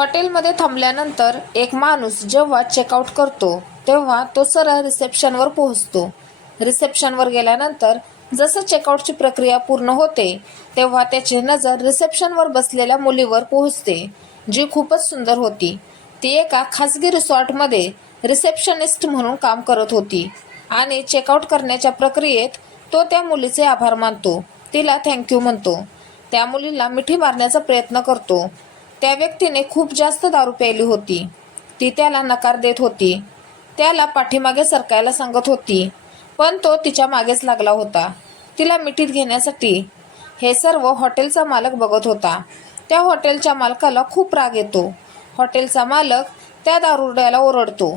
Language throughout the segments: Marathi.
हॉटेलमध्ये थांबल्यानंतर एक माणूस जेव्हा चेकआउट करतो तेव्हा तो सरळ रिसेप्शनवर पोहोचतो. रिसेप्शनवर गेल्यानंतर जसं चेकआउटची प्रक्रिया पूर्ण होते तेव्हा त्याची नजर रिसेप्शनवर बसलेल्या मुलीवर पोहोचते, जी खूपच सुंदर होती. ती एका खासगी रिसॉर्टमध्ये रिसेप्शनिस्ट म्हणून काम करत होती आणि चेकआउट करण्याच्या प्रक्रियेत तो त्या मुलीचे आभार मानतो, तिला थँक्यू म्हणतो. त्या मुलीला मिठी मारण्याचा प्रयत्न करतो. त्या व्यक्तीने खूप जास्त दारू प्यायली होती. ती त्याला नकार देत होती, त्याला पाठीमागे सरकायला सांगत होती, पण तो तिच्या मागेच लागला होता तिला मिठीत घेण्यासाठी. हे सर्व हॉटेलचा मालक बघत होता. त्या हॉटेलच्या मालकाला खूप राग येतो. हॉटेलचा मालक त्या दारुड्याला ओरडतो,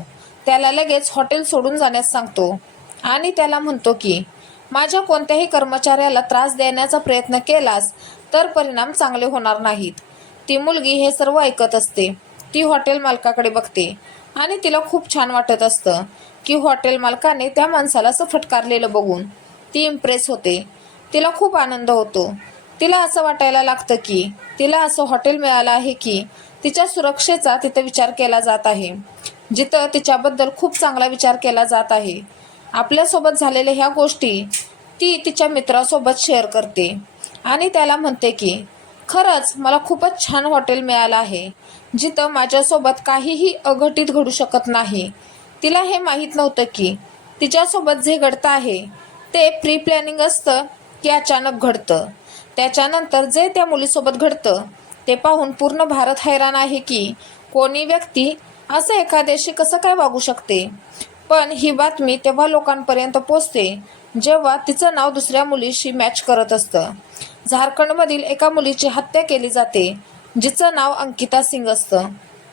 त्याला लगेच हॉटेल सोडून जाण्यास सांगतो आणि त्याला म्हणतो की माझ्या कोणत्याही कर्मचाऱ्याला त्रास देण्याचा प्रयत्न केलास तर परिणाम चांगले होणार नाहीत. ती मुलगी हे सर्व ऐकत असते. ती हॉटेल मालकाकडे बघते आणि तिला खूप छान वाटत असतं की हॉटेल मालकाने त्या माणसाला असं फटकारलेलं बघून ती इम्प्रेस होते. तिला खूप आनंद होतो. तिला असं वाटायला लागतं की तिला असं हॉटेल मिळालं आहे की तिच्या सुरक्षेचा तिथं विचार केला जात आहे, जिथं तिच्याबद्दल खूप चांगला विचार केला जात आहे. आपल्यासोबत झालेल्या ह्या गोष्टी ती तिच्या मित्रासोबत शेअर करते आणि त्याला म्हणते की खरंच मला खूपच छान हॉटेल मिळालं आहे, जिथं माझ्यासोबत काहीही अघटित घडू शकत नाही. तिला हे माहीत नव्हतं की तिच्यासोबत जे घडतं आहे ते प्री प्लॅनिंग असतं की अचानक घडतं. त्याच्यानंतर जे त्या मुलीसोबत घडतं ते पाहून पूर्ण भारत हैराण आहे की कोणी व्यक्ती असं एखाद्याशी कसं काय वागू शकते. पण ही बातमी तेव्हा लोकांपर्यंत पोचते जेव्हा तिचं नाव दुसऱ्या मुलीशी मॅच करत असतं. झारखंडमधील एका मुलीची हत्या केली जाते जिचं नाव अंकिता सिंग असतं.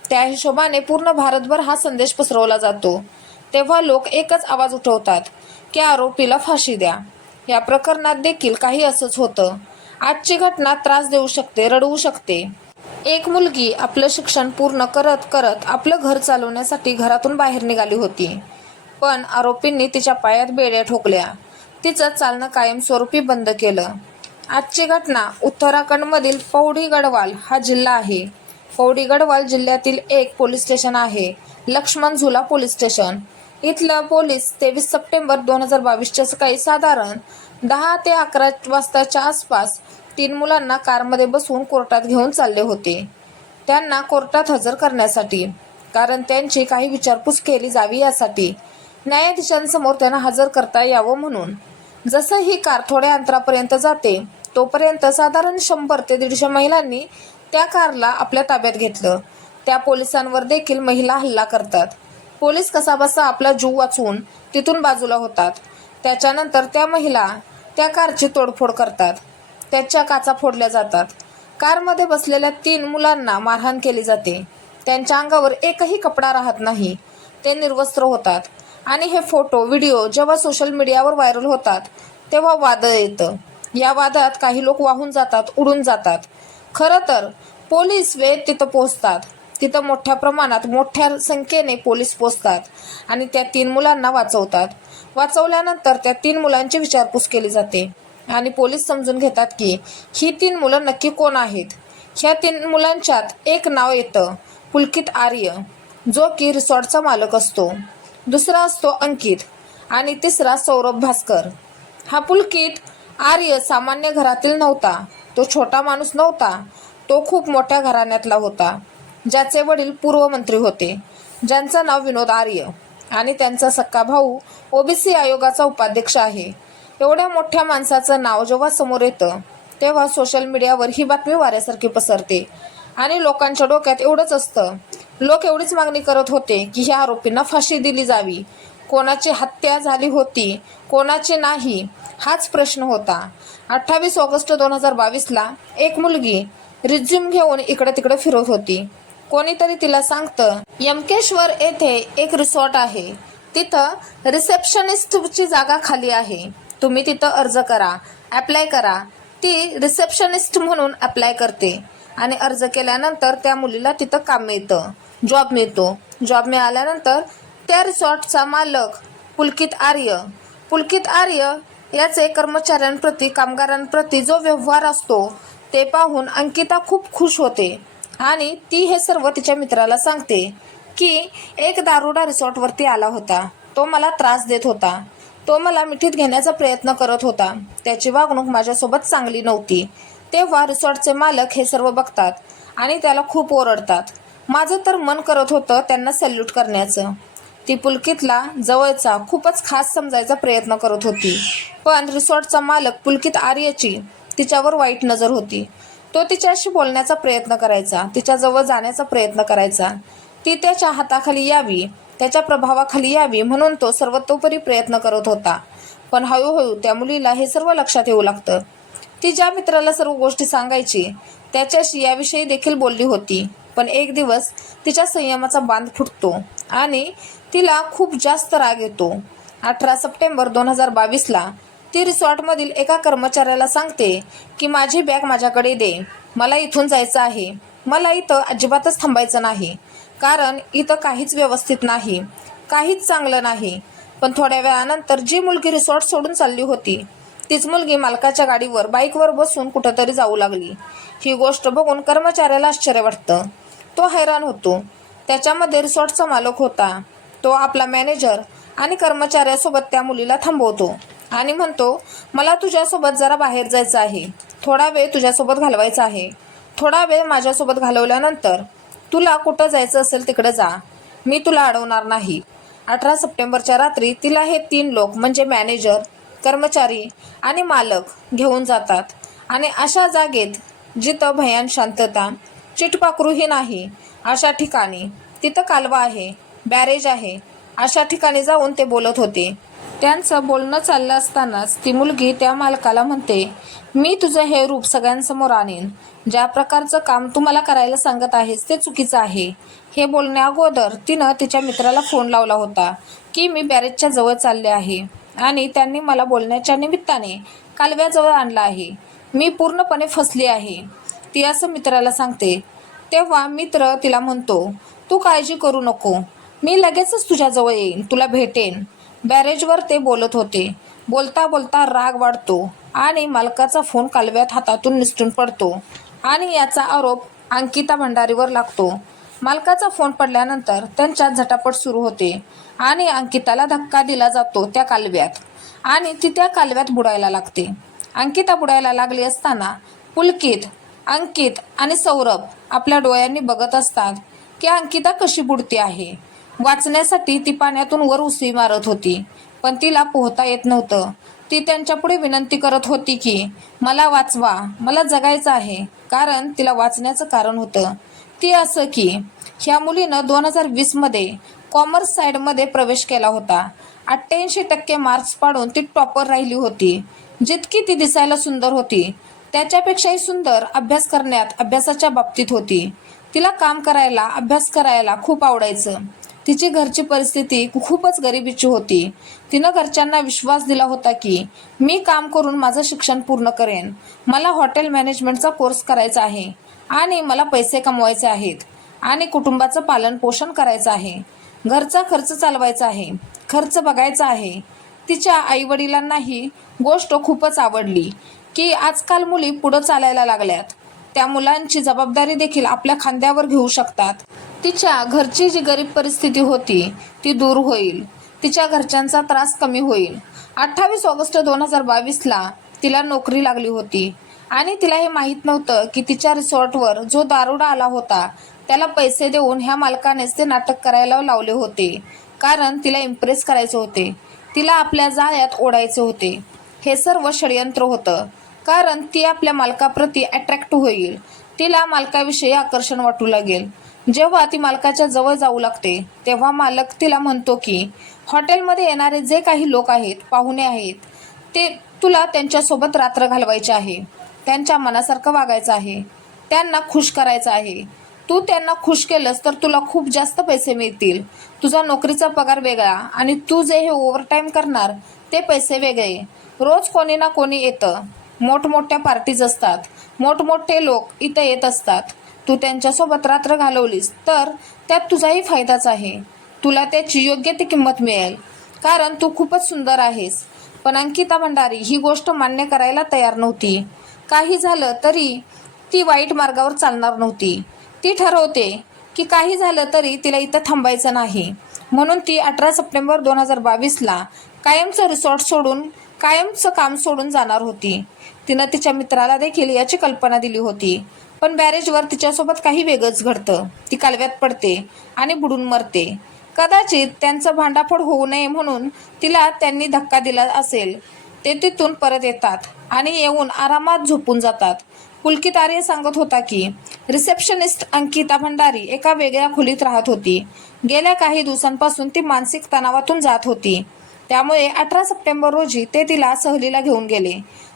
त्या हिशोबाने पूर्ण भारतभर हा संदेश पसरवला जातो. तेव्हा लोक एकच आवाज उठवतात की आरोपीला फाशी द्या. या प्रकरणात देखील काही असंच होतं. आजची घटना त्रास देऊ शकते, रडवू शकते. एक मुलगी आपलं शिक्षण पूर्ण करत करत आपलं घर चालवण्यासाठी घरातून बाहेर निघाली होती, पण आरोपींनी तिच्या पायात बेड्या ठोकल्या. तिचं चालणं कायमस्वरूपी बंद केलं. आजची घटना उत्तराखंडमधील पौड़ी गढ़वाल हा जिल्हा आहे. पौड़ी गढ़वाल जिल्ह्यातील एक पोलीस स्टेशन आहे, लक्ष्मण झुला पोलीस स्टेशन. इथलं पोलीस 23 सप्टेंबर 2022च्या सकाळी साधारण 10 ते 11 वाजताच्या आसपास 3 मुलांना कारमध्ये बसवून कोर्टात घेऊन चालले होते. त्यांना कोर्टात हजर करण्यासाठी, कारण त्यांची काही विचारपूस केली जावी यासाठी. न्यायाधीशांसमोर त्यांना हजर करता यावं म्हणून. जसं ही कार थोड्या अंतरापर्यंत जाते तोपर्यंत साधारण 100 ते 150 महिलांनी त्या कारला आपल्या ताब्यात घेतलं. त्या पोलिसांवर देखील महिला हल्ला करतात. पोलीस कसाबसा आपला जीव वाचवून तिथून बाजूला होतात. त्याच्यानंतर त्या महिला त्या कारची तोडफोड करतात. त्याच्या काचा फोडल्या जातात. कारमध्ये बसलेल्या 3 मुलांना मारहाण केली जाते. त्यांच्या अंगावर एकही कपडा राहत नाही. ते निर्वस्त्र होतात आणि हे फोटो व्हिडिओ जेव्हा सोशल मीडियावर व्हायरल होतात तेव्हा वादळ येतं. या वादात काही लोक वाहून जातात, उडून जातात. खरं तर पोलीस वेळेत तिथं पोहोचतात. तिथं मोठ्या प्रमाणात मोठ्या संख्येने पोलीस पोहोचतात आणि त्या 3 मुलांना वाचवतात. वाचवल्यानंतर त्या 3 मुलांची विचारपूस केली जाते आणि पोलीस समजून घेतात की ही 3 मुलं नक्की कोण आहेत. ह्या 3 मुलांच्यात एक नाव येतं पुलकित आर्य, जो की रिसॉर्टचा मालक असतो. दुसरा असतो अंकित आणि तिसरा सौरभ भास्कर. हा पुलकित आर्य सामान्य घरातील नव्हता. तो छोटा माणूस नव्हता. तो खूप मोठ्या घराण्यातला होता, ज्याचे वडील पूर्व मंत्री होते, ज्यांचं नाव विनोद आर्य, आणि त्यांचा सक्का भाऊ ओबीसी आयोगाचा उपाध्यक्ष आहे. एवढ्या मोठ्या माणसाचं नाव जेव्हा समोर येतं तेव्हा सोशल मीडियावर ही बातमी वाऱ्यासारखी पसरते आणि लोकांच्या डोक्यात एवढंच असतं. लोक एवढीच मागणी करत होते की ह्या आरोपींना फाशी दिली जावी. कोणाची हत्या झाली होती, कोणाची नाही, हाच प्रश्न होता. 28 ऑगस्ट 2022ला एक मुलगी रिझ्यूम घेऊन इकडे तिकडे फिरत होती. कोणीतरी तिला सांगतं यमकेश्वर येथे एक रिसॉर्ट आहे, तिथं रिसेप्शनिस्टची जागा खाली आहे, तुम्ही तिथं अर्ज करा, ॲप्लाय करा. ती रिसेप्शनिस्ट म्हणून ॲप्लाय करते आणि अर्ज केल्यानंतर त्या मुलीला तिथं काम मिळतं, जॉब मिळतो. जॉब मिळाल्यानंतर त्या रिसॉर्टचा मालक पुलकित आर्य याचे कर्मचाऱ्यांप्रती, कामगारांप्रती जो व्यवहार असतो ते पाहून अंकिता खूप खुश होते आणि ती हे सर्व तिच्या मित्राला सांगते की एक दारुडा रिसॉर्टवरती आला होता. तो मला त्रास देत होता. तो मला मिठीत घेण्याचा प्रयत्न करत होता. त्याची वागणूक माझ्यासोबत चांगली नव्हती. तेव्हा रिसॉर्टचे मालक हे सर्व बघतात आणि त्याला खूप ओरडतात. माझं तर मन करत होतं त्यांना सॅल्यूट करण्याचं. ती पुलकितला जवळचा खूपच खास समजायचा प्रयत्न करत होती. पण रिसॉर्टचा मालक पुलकित आर्यची तिच्यावर वाईट नजर होती. तो तिच्याशी बोलण्याचा प्रयत्न करायचा, तिच्याजवळ जाण्याचा प्रयत्न करायचा. ती त्याच्या हाताखाली यावी, त्याच्या प्रभावाखाली यावी म्हणून तो सर्वतोपरी प्रयत्न करत होता. पण हळूहळू त्या मुलीला हे सर्व लक्षात येऊ लागतं. ती ज्या मित्राला सर्व गोष्टी सांगायची त्याच्याशी याविषयी देखील बोलली होती. पण एक दिवस तिच्या संयमाचा बांध फुटतो आणि तिला खूप जास्त राग येतो. 18 सप्टेंबर 2022ला ती रिसॉर्टमधील एका कर्मचाऱ्याला सांगते की माझी बॅग माझ्याकडे दे, मला इथून जायचं आहे. मला इथं अजिबातच थांबायचं नाही, कारण इथं काहीच व्यवस्थित नाही, काहीच चांगलं नाही. पण थोड्या वेळानंतर जी मुलगी रिसॉर्ट सोडून चालली होती तीच मुलगी मालकाच्या गाडीवर बाईकवर बसून कुठंतरी जाऊ लागली. ही गोष्ट बघून कर्मचाऱ्याला आश्चर्य वाटतं. तो हैराण होतो. त्याच्यामध्ये रिसॉर्टचा मालक होता. तो आपला मॅनेजर आणि कर्मचाऱ्यासोबत त्या मुलीला थांबवतो आणि म्हणतो, मला तुझ्यासोबत जरा बाहेर जायचं आहे, थोडा वेळ तुझ्यासोबत घालवायचा आहे. थोडा वेळ माझ्यासोबत घालवल्यानंतर तुला कुठं जायचं असेल तिकडे जा, मी तुला अडवणार नाही. 18 सप्टेंबरच्या रात्री तिला हे 3 लोक म्हणजे मॅनेजर, कर्मचारी आणि मालक घेऊन जातात आणि अशा जागेत जिथं भयान शांतता, चिटपाखरूही नाही अशा ठिकाणी, तिथं कालवा आहे, बॅरेज आहे, अशा ठिकाणी जाऊन ते बोलत होते. त्यांचं बोलणं चाललं असतानाच ती मुलगी त्या मालकाला म्हणते, मी तुझं हे रूप सगळ्यांसमोर आणीन. ज्या प्रकारचं काम तू मला करायला सांगत आहेस ते चुकीचं आहे. हे बोलण्या अगोदर तिनं तिच्या मित्राला फोन लावला होता की मी बॅरेजच्या जवळ चालले आहे आणि त्यांनी मला बोलण्याच्या निमित्ताने कालव्याजवळ आणलं आहे. मी पूर्णपणे फसली आहे, ती असं मित्राला सांगते. तेव्हा मित्र तिला म्हणतो, तू काळजी करू नको, मी लगेचच तुझ्याजवळ येईन, तुला भेटेन. बॅरेजवर ते बोलत होते. बोलता बोलता राग वाढतो आणि मालकाचा फोन कालव्यात हातातून निसटून पडतो आणि याचा आरोप अंकिता भंडारीवर लागतो. मालकाचा फोन पडल्यानंतर त्यांच्यात झटापट सुरू होते आणि अंकिताला धक्का दिला जातो त्या कालव्यात आणि ती त्या कालव्यात बुडायला लागते. अंकिता बुडायला लागली असताना पुलकित, अंकित आणि सौरभ आपल्या डोळ्यांनी बघत असतात की अंकिता कशी बुडते आहे. वाचण्यासाठी ती पाण्यातून वर उसळी मारत होती, पण तिला पोहता येत नव्हतं. ती त्यांच्यापुढे विनंती करत होती की मला वाचवा, मला जगायचं आहे, कारण तिला वाचण्याचं कारण होतं. ती असं की ह्या मुलीनं 2020मध्ये कॉमर्स साईडमध्ये प्रवेश केला होता. 88% मार्क्स पाडून ती टॉपर राहिली होती. जितकी ती दिसायला सुंदर होती त्याच्यापेक्षाही सुंदर अभ्यास करण्यात, अभ्यासाच्या बाबतीत होती. तिला काम करायला, अभ्यास करायला खूप आवडायचं. तिची घरची परिस्थिती खूपच गरिबीची होती. तिनं घरच्यांना विश्वास दिला होता की मी काम करून माझं शिक्षण पूर्ण करेन, मला हॉटेल मॅनेजमेंटचा कोर्स करायचा आहे आणि मला पैसे कमवायचे आहेत आणि कुटुंबाचं पालन पोषण करायचं आहे, घरचा खर्च चालवायचा आहे, खर्च बघायचा आहे. तिच्या आईवडिलांनाही गोष्ट खूपच आवडली की आजकाल मुली पुढं चालायला लागल्यात, त्या मुलांची जबाबदारी देखील आपल्या खांद्यावर घेऊ शकतात. तिच्या घरची जी गरीब परिस्थिती होती ती दूर होईल, तिच्या घरच्यांचा त्रास कमी होईल. 28 ऑगस्ट 2022ला तिला नोकरी लागली होती आणि तिला हे माहीत नव्हतं की तिच्या रिसॉर्टवर जो दारुडा आला होता त्याला पैसे देऊन ह्या मालकानेच ते नाटक करायला लावले होते, कारण तिला इम्प्रेस करायचे होते, तिला आपल्या जाळ्यात ओढायचे होते. हे सर्व षडयंत्र होतं, कारण ती आपल्या मालकाप्रती अट्रॅक्ट होईल, तिला मालकाविषयी आकर्षण वाटू लागेल. जेव्हा ती मालकाच्या जवळ जाऊ लागते तेव्हा मालक तिला म्हणतो की हॉटेलमध्ये येणारे जे काही लोक आहेत, पाहुणे आहेत, ते तुला त्यांच्यासोबत रात्र घालवायची आहे, त्यांच्या मनासारखं वागायचं आहे, त्यांना खुश करायचं आहे. तू त्यांना खुश केलंस तर तुला खूप जास्त पैसे मिळतील, तुझा नोकरीचा पगार वेगळा आणि तू जे हे ओव्हरटाईम करणार ते पैसे वेगळे. रोज कोणी ना कोणी येतं, मोठमोठ्या पार्टीज असतात, मोठमोठे लोक इथं येत असतात. तू त्यांच्यासोबत रात्र घालवलीस तर त्यात तुझाही फायदाच आहे, तुला त्याची योग्य ती किंमत मिळेल, कारण तू खूपच सुंदर आहेस. पण अंकिता भंडारी ही गोष्ट मान्य करायला तयार नव्हती. काही झालं तरी ती वाईट मार्गावर चालणार नव्हती. ती ठरवते की काही झालं तरी तिला इथं थांबायचं नाही, म्हणून ती 18 सप्टेंबर 2022ला कायमचं रिसॉर्ट सोडून कायमचं काम सोडून जाणार होती. तिनं तिच्या मित्राला देखील याची कल्पना दिली होती, पण बॅरेजवर तिच्यासोबत काही वेगळंच घडतं. ती कालव्यात पडते आणि बुडून मरते. कदाचित त्यांचं भांडाफोड होऊ नये म्हणून तिला त्यांनी धक्का दिला असेल. ते तिथून परत येतात आणि येऊन आरामात झोपून जातात. पुलकित आर्य सांगत होता की रिसेप्शनिस्ट अंकिता भंडारी एका वेगळ्या खोलीत राहत होती. गेल्या काही दिवसांपासून ती मानसिक तणावातून जात होती. त्यामुळे 18 सप्टेंबर रोजी ते तिला सहलीला घेऊन गेले.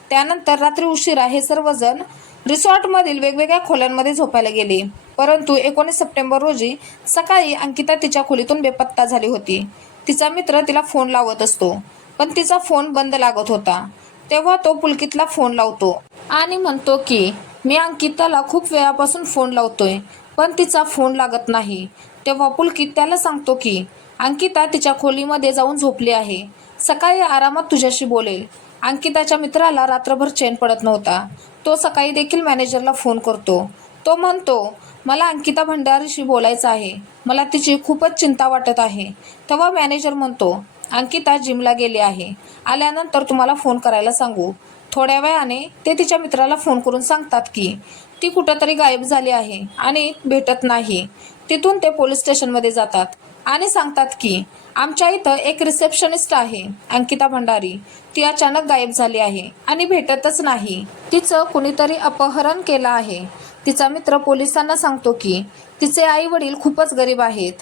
त्यानंतर रात्री उशिरा हे सर्वजण रिसॉर्टमधील वेगवेगळ्या खोल्यांमध्ये झोपायला गेले. परंतु 19 सप्टेंबर रोजी सकाळी अंकिता तिच्या खोलीतून बेपत्ता झाली होती. तिचा मित्र तिला फोन लावत असतो, पण तिचा फोन बंद लागत होता. तेव्हा तो पुलकितला फोन लावतो आणि म्हणतो की मी अंकिताला खूप वेळापासून फोन लावतोय, पण तिचा फोन लागत नाही. तेव्हा पुलकित त्याला सांगतो की अंकिता तिच्या खोलीमध्ये जाऊन झोपली आहे, सकाळी आरामात तुझ्याशी बोलेल. अंकिताच्या मित्राला रात्रभर चैन पडत नव्हता. तो सकाळी देखील मॅनेजरला फोन करतो. तो म्हणतो, मला अंकिता भंडारीशी बोलायचं आहे, मला तिची खूपच चिंता वाटत आहे. तेव्हा मॅनेजर म्हणतो, अंकिता जिमला गेली आहे, आल्यानंतर तुम्हाला फोन करायला सांगू. थोड्या वेळाने ते तिच्या मित्राला फोन करून सांगतात की ती कुठंतरी गायब झाली आहे आणि भेटत नाही. तिथून ते पोलीस स्टेशनमध्ये जातात आणि सांगतात की आमच्या इथं एक रिसेप्शनिस्ट आहे अंकिता भंडारी, ती अचानक गायब झाली आहे आणि भेटतच नाही. तिचं कुणीतरी अपहरण केलं आहे. तिचा मित्र पोलिसांना सांगतो की तिचे आई वडील खूपच गरीब आहेत.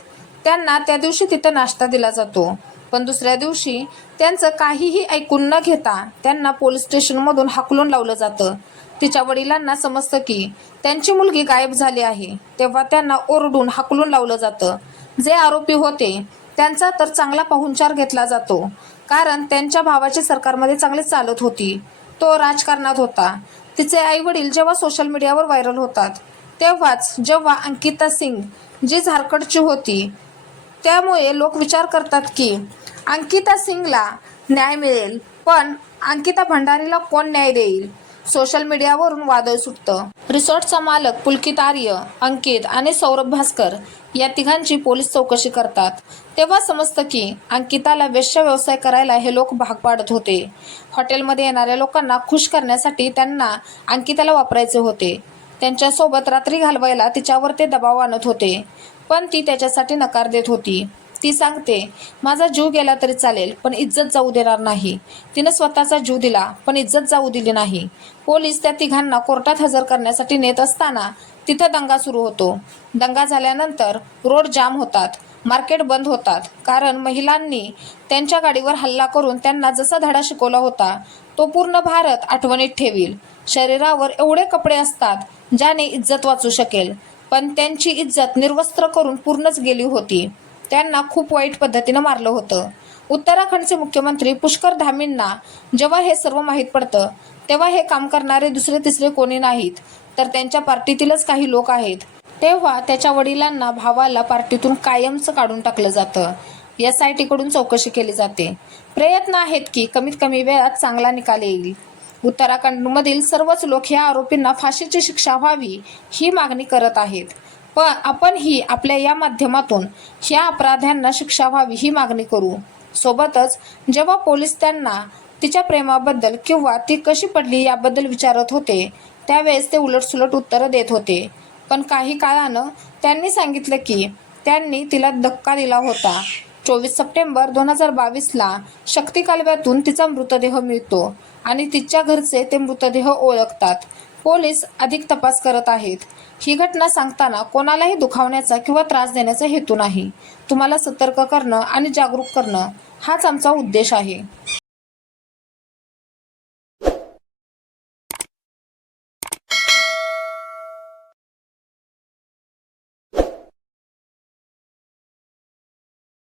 त्यांना त्या दिवशी तिथं नाश्ता दिला जातो, पण दुसऱ्या दिवशी त्यांचं काहीही ऐकून न घेता त्यांना पोलीस स्टेशनमधून हाकलून लावलं जातं. तिच्या वडिलांना समजतं की त्यांची मुलगी गायब झाली आहे. तेव्हा त्यांना ओरडून हाकलून लावलं जातं. जे आरोपी होते त्यांचा तर चांगला पाहुणचार घेतला जातो, कारण त्यांच्या भावाची सरकारमध्ये चांगली चालत होती. तो राजकारणात होता. तिचे आई वडील जेव्हा सोशल मीडियावर व्हायरल होतात, तेव्हाच जेव्हा अंकिता सिंग जी झारखंडची होती, त्यामुळे लोक विचार करतात की अंकिता सिंगला न्याय मिळेल, पण अंकिता भंडारीला कोण न्याय देईल. सोशल मीडियावरून वादळ सुटतं. रिसॉर्टचा मालक पुलकित आर्य, अंकित आणि सौरभ भास्कर या तिघांची पोलीस चौकशी करतात. तेव्हा समजतं की अंकिताला वेश्या व्यवसाय करायला हे लोक भाग पाडत होते. हॉटेलमध्ये येणाऱ्या लोकांना खुश करण्यासाठी त्यांना अंकिताला वापरायचे होते. त्यांच्यासोबत रात्री घालवायला तिच्यावर ते दबाव आणत होते, पण ती त्याच्यासाठी नकार देत होती. ती सांगते, माझा जीव गेला तरी चालेल, पण इज्जत जाऊ देणार नाही. तिनं स्वतःचा जीव दिला, पण इज्जत जाऊ दिली नाही. पोलीस त्या तिघांना कोर्टात हजर करण्यासाठी नेत असताना तिथं दंगा सुरू होतो. दंगा झाल्यानंतर रोड जाम होतात, मार्केट बंद होतात, कारण महिलांनी त्यांच्या गाडीवर हल्ला करून त्यांना जसा धडा शिकवला होता तो पूर्ण भारत आठवणीत ठेवील. शरीरावर एवढे कपडे असतात ज्याने इज्जत वाचू शकेल, पण त्यांची इज्जत निर्वस्त्र करून पूर्णच गेली होती. त्यांना खूप वाईट पद्धतीनं मारलं होतं. उत्तराखंडचे मुख्यमंत्री पुष्कर धामींना जेव्हा हे सर्व माहीत पडतं, तेव्हा हे काम करणारे दुसरे तिसरे कोणी नाहीत, तर त्यांच्या पार्टीतीलच काही लोक आहेत. तेव्हा त्याच्या वडिलांना, भावाला पार्टीतून कायमचं काढून टाकलं जातं. SIT कडून चौकशी केली जाते. प्रयत्न आहेत की कमीत कमी वेळात चांगला निकाल येईल. उत्तराखंडमधील सर्वच लोक ह्या आरोपींना फाशीची शिक्षा व्हावी ही मागणी करत आहेत. पण आपणही आपल्या या माध्यमातून ह्या अपराध्यांना शिक्षा व्हावी ही मागणी करू. सोबतच जेव्हा पोलीस त्यांना तिच्या प्रेमाबद्दल किंवा ती कशी पडली याबद्दल विचारत होते, त्यावेळेस ते उलटसुलट उत्तरं देत होते. पण काही काळानं त्यांनी सांगितलं की त्यांनी तिला धक्का दिला होता. 24 सप्टेंबर 2022ला शक्ती कालव्यातून तिचा मृतदेह मिळतो आणि तिच्या घरचे ते मृतदेह ओळखतात. पोलीस अधिक तपास करत आहेत. ही घटना सांगताना कोणालाही दुखावण्याचा किंवा त्रास देण्याचा हेतू नाही. तुम्हाला सतर्क करणं आणि जागरूक करणं हाच आमचा उद्देश आहे.